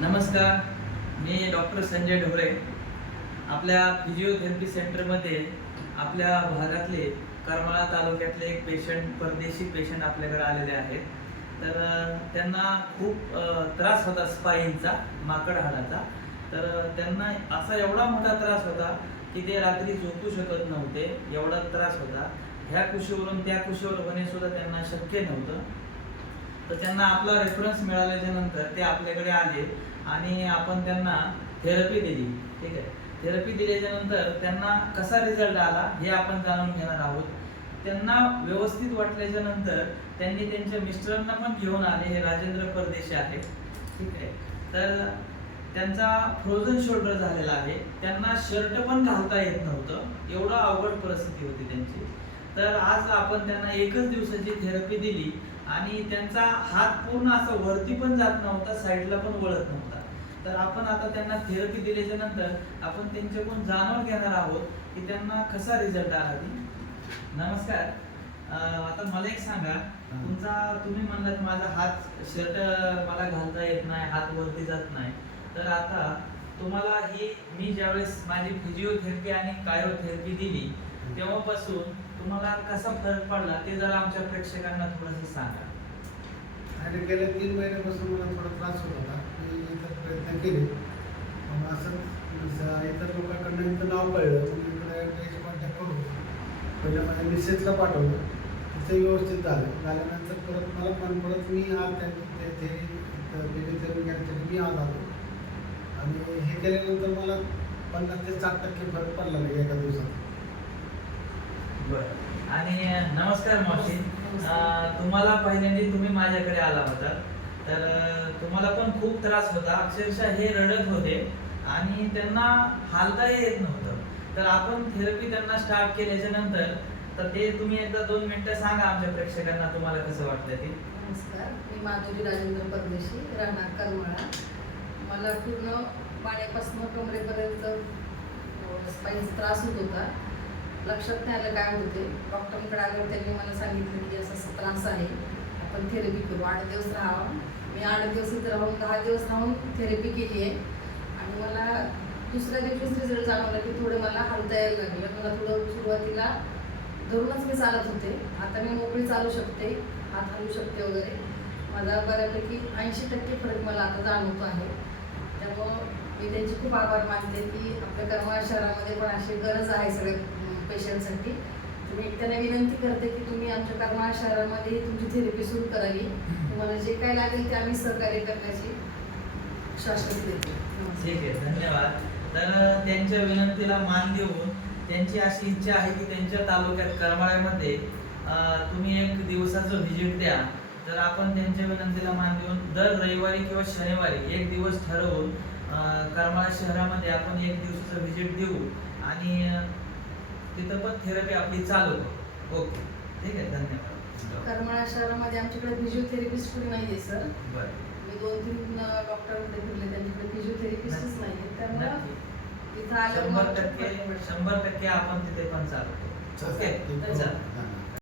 नमस्कार, मी डॉक्टर संजय ढोरे. आपल्या फिजिओथेरपी सेंटरमध्ये आपल्या भागातले करमाळा तालुक्यातले एक परदेशी पेशंट आपल्याकडे आलेले आहेत. तर त्यांना खूप त्रास होता स्पाईनचा, माकड हाडाचा. तर त्यांना असा एवढा मोठा त्रास होता की ते रात्री झोपू शकत नव्हते, एवढा त्रास होता. ह्या कुशीवरून त्या कुशीवर होणे सुद्धा त्यांना शक्य नव्हतं. तर त्यांना आपला रेफरन्स मिळाल्याच्या नंतर ते आपल्याकडे आले आणि आपण त्यांना थेरपी दिली. ठीक आहे, थेरपी दिल्याच्या नंतर त्यांना कसा रिझल्ट आला हे आपण जाणून घेणार आहोत. त्यांना व्यवस्थित वाटल्याच्या नंतर त्यांनी त्यांच्या मिस्टरांना पण घेऊन आले. हे राजेंद्र परदेशी आहेत. ठीक आहे, तर त्यांचा फ्रोझन शोल्डर झालेला आहे. त्यांना शर्ट पण घालता येत नव्हतं, एवढं अवघड परिस्थिती होती त्यांची. तर आज आपण त्यांना एकच दिवसाची थेरपी दिली आणि त्यांचा हात पूर्ण असा वरती पण जात नव्हता, साईडला पण वळत नव्हता. तर आपण आता त्यांना थेरपी दिल्याच्या नंतर आपण त्यांच्याकडून जाणून घेणार आहोत की त्यांना कसा रिझल्ट आला ती. नमस्कार. आता मला एक सांगा, तुम्ही म्हणलात माझा हात शर्ट मला घालता येत नाही, हात वरती जात नाही. तर आता तुम्हाला ही मी ज्यावेळेस माझी फिजिओथेरपी आणि कायोथेरपी दिली तेव्हापासून तुम्हाला कसा फरक पडला ते जरा आमच्या प्रेक्षकांना थोडंसं सांगा. आणि गेल्या 3 महिन्यापासून मला थोडा त्रास होत होता. मी इतर प्रयत्न केले, मग असं इतर लोकांकडनं इथं नाव कळलं. मग इकडे कॉन्टॅक्ट करून पहिलं माझ्या मिसेसला पाठवलं. तिथे व्यवस्थित झाल्यानंतर परत मी आज मी आज आलो आणि हे केल्यानंतर मला 50 ते 60% फरक पडला नाही एका दिवसात. बरं. आणि नमस्कार मावशी. तुम्हाला पहिल्यांदा तुम्ही माझ्याकडे आला होता, तर तुम्हाला पण खूप त्रास होता. अक्षरशः हे रडत होते आणि त्यांना हालताही येत नव्हतं. तर आपण थेरपी त्यांना स्टार्ट केल्याच्या नंतर तर ते तुम्ही एकदा 2 मिनिटं सांगा आमच्या प्रेक्षकांना तुम्हाला कसं वाटलं ते. नमस्कार, मी माधुरी राजेंद्र परदेशी, राहणार करमाळा. मला पूर्ण पाण्यापासून कमरेपर्यंत स्पाईनचा त्रास होत होता. लक्षात नाही आलं काय होते. डॉक्टरांकडे आल्यावर त्यांनी मला सांगितलं की असा त्रास आहे, आपण थेरपी करू, 8 दिवस राहावं. मी 8 दिवस इथं राहून 10 दिवस राहून थेरपी केली आहे आणि मला दुसऱ्या दिवशीच रिझल्ट जाणवला की थोडं मला हलता यायला लागलं. मला थोडं सुरुवातीला धरूनच मी चालत होते, आता मी मोकळी चालू शकते, हात हलवू शकते वगैरे. माझा बऱ्यापैकी 80% फरक मला आता जाणवतो आहे. त्यामुळं मी त्यांचे खूप आभार मानते की आपल्या करमाळा शहरामध्ये पण अशी गरज आहे सगळ्या पेशंटसाठी. मी त्यांना विनंती करते की तुम्ही आमच्या करमाळा शहरामध्ये तुमची थेरपी सुरू करावी. तुम्हाला जे काय लागेल ते आम्ही सहकार्य करण्याची शाश्वती देते. ठीक आहे, धन्यवाद. तर त्यांच्या विनंतीला मान देऊन त्यांची अशी इच्छा आहे की त्यांच्या तालुक्यात करमाळ्यामध्ये तुम्ही एक दिवसाचं व्हिजिट द्या. तर आपण त्यांच्या विनंतीला मान देऊन दर रविवारी किंवा शनिवारी एक दिवस ठरवून करमाळा शहरामध्ये आपण एक दिवसाचं व्हिजिट देऊ आणि तिथं पण थेरपी आपली चालू करू. ओके, ठीक आहे, धन्यवाद. करमाळा शहरामध्ये आमच्याकडे फिजिओथेरपिस्ट कुणी नाही आहे सर. बरं. मी 2-3 डॉक्टरकडे फिरले, त्यांच्याकडे फिजिओथेरपिस्टच नाही आहे. त्यामुळे तिथं आल्यावर 100% आपण तिथे पण चालू करू. ओके, चला.